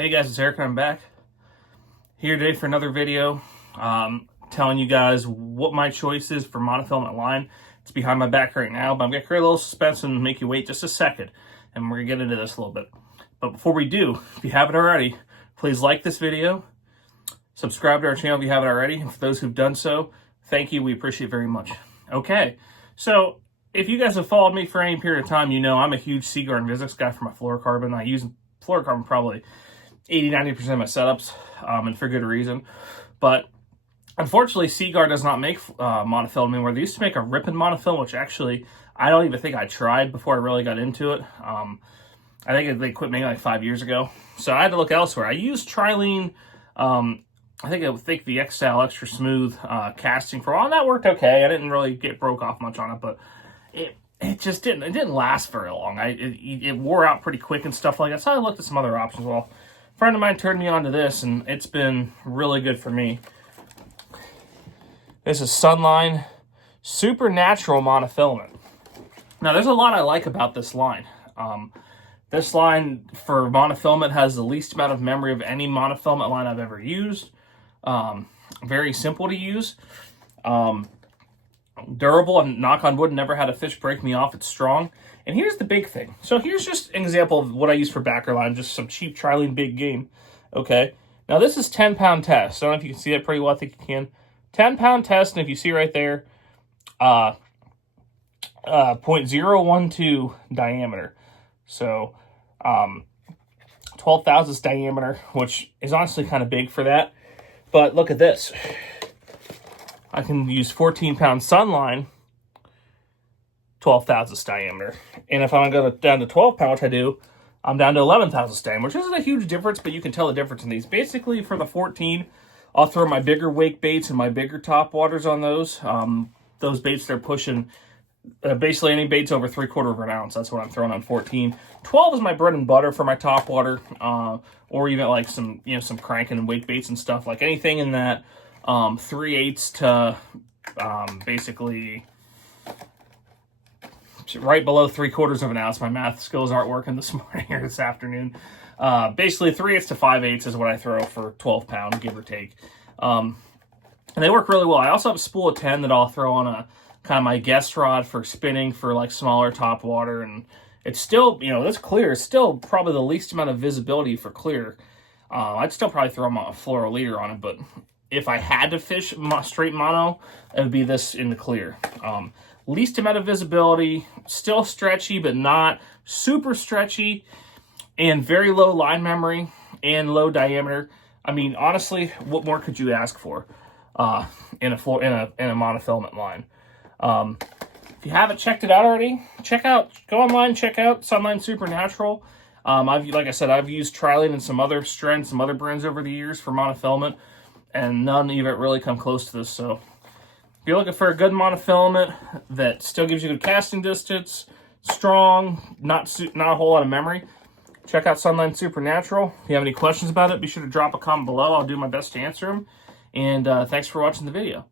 Hey guys, it's Eric and I'm back here today for another video telling you guys what my choice is for monofilament line. It's behind my back right now, but I'm going to create a little suspense and make you wait just a second, and we're going to get into this a little bit. But before we do, if you haven't already, please like this video, subscribe to our channel if you haven't already, and for those who've done so, thank you, we appreciate it very much. Okay, so if you guys have followed me for any period of time, you know I'm a huge Seaguar and Vizix guy for my fluorocarbon. I use fluorocarbon probably 80-90% of my setups, and for good reason. But unfortunately, Seaguar does not make monofilament anymore. They used to make a Ripon monofilm, which actually I don't even think I tried before I really got into it. I think they quit making like 5 years ago, so I had to look elsewhere. I used Trilene. I think the X-Style Extra Smooth casting for a while, and that worked okay. I didn't really get broke off much on it, but it just didn't last very long. It wore out pretty quick and stuff like that. So I looked at some other options. Well, a friend of mine turned me on to this, and it's been really good for me. This is Sunline Supernatural Monofilament. Now, there's a lot I like about this line. This line for monofilament has the least amount of memory of any monofilament line I've ever used. Very simple to use. Durable, and knock on wood, never had a fish break me off. It's strong. And here's the big thing. So here's just an example of what I use for backer line, just some cheap Trilene big game. Okay. Now this is 10-pound test. I don't know if you can see it pretty well. I think you can. 10-pound test, and if you see right there, 0.012 diameter. So 12 thousandths diameter, which is honestly kind of big for that. But look at this. I can use 14-pound Sunline, 12 thousandths diameter. And if I want to go down to 12 pound, which I do, I'm down to 11 thousandths diameter, which isn't a huge difference, but you can tell the difference in these. Basically, for the 14, I'll throw my bigger wake baits and my bigger top waters on those. Those baits, they're pushing basically any baits over 3/4 of an ounce. That's what I'm throwing on 14. 12 is my bread and butter for my top water, or even like some cranking and wake baits and stuff. Like anything in that 3/8 to basically right below 3/4 of an ounce. My math skills aren't working this morning or this afternoon. Basically 3/8 to 5/8 is what I throw for 12 pound, give or take. And they work really well. I also have a spool of 10 that I'll throw on a kind of my guest rod for spinning for like smaller top water, and it's still, this clear is still probably the least amount of visibility for clear. I'd still probably throw a fluoro leader on it, but if I had to fish straight mono, it would be this in the clear. Least amount of visibility, still stretchy, but not super stretchy, and very low line memory and low diameter. I mean, honestly, what more could you ask for in a monofilament line? If you haven't checked it out already, go online, check out Sunline Supernatural. Like I said, I've used Trilene and some other strengths, some other brands over the years for monofilament, and none even really come close to this. So if you're looking for a good monofilament that still gives you good casting distance, strong, not a whole lot of memory, check out Sunline Supernatural. If you have any questions about it, be sure to drop a comment below. I'll do my best to answer them. And thanks for watching the video.